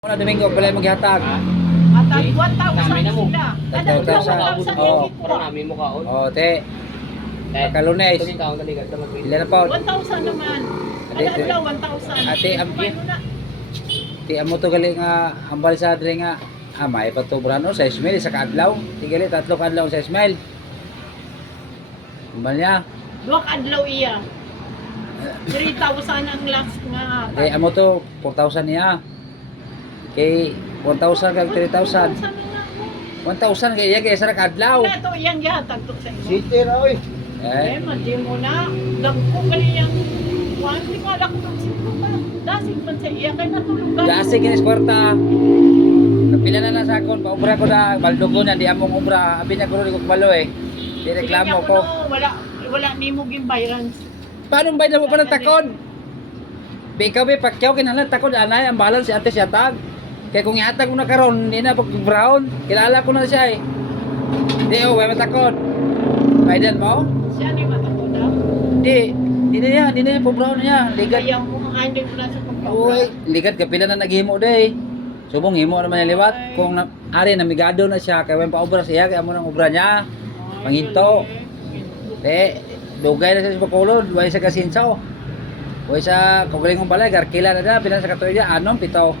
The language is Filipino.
Una Domingo pala maghatag. Atag 1,000 Dami na mo. sila. Ano, 1,000. 1,000 Oo. yung Para ikuha. namin mo kaon. Oh, te. Pagka-Lunes. Tuloy taon taligat na mag Ilan na po? 1,000 naman. Ate, Ano lang, 1,000. ate, Ano na? Ti amo to gali nga ambal sa adre nga may patubrano sa Ismail sa kaadlaw. Ti gali tatlo ka adlaw sa Ismail. Ambal niya. Duwak adlaw iya. 3,000 ang last nga. Ate amo to 4,000 niya. Kay 1,000 kag 3,000. 1,000 kay iya kay sa kaadlaw. Wala to, iyang gihatag to sa imo. City ra oy. Madi mo na. Dagko kali yang kuwan. Di ko alam kung sino ka. Dasig man sa iya kay natulugan. Lasi kinis kwarta. Napila na sa akon, paubra ko na, baldugo na, di among ubra. Abi niya ko rin balo eh. Di reklamo ko. Wala nimo gimbayaran. Paano ba na mo pa ng takod? Ikaw ba, pakyaw kinalang takod, anay, ang balan si ate siya tag. Kaya kung ihatag mo na karon, hindi na pag-brown, kilala ko na siya eh. Di, may matakod. Biden mo? Siya ni matako daw. Di na yan po brown niya. Ligat. Kaya mo ang andin mo na sa Uy, ligat kapila na naghimo day. Subong himo naman yung liwat. Kung ari namigado na siya, kaya may paubra siya, kaya mo nang ubra niya. Panginto. Dugay na siya sa Bacolod, way sa Kasinsaw. Way sa Kagaling ng Balay, Garkila na na, pinan sa Katoya, anom, pito.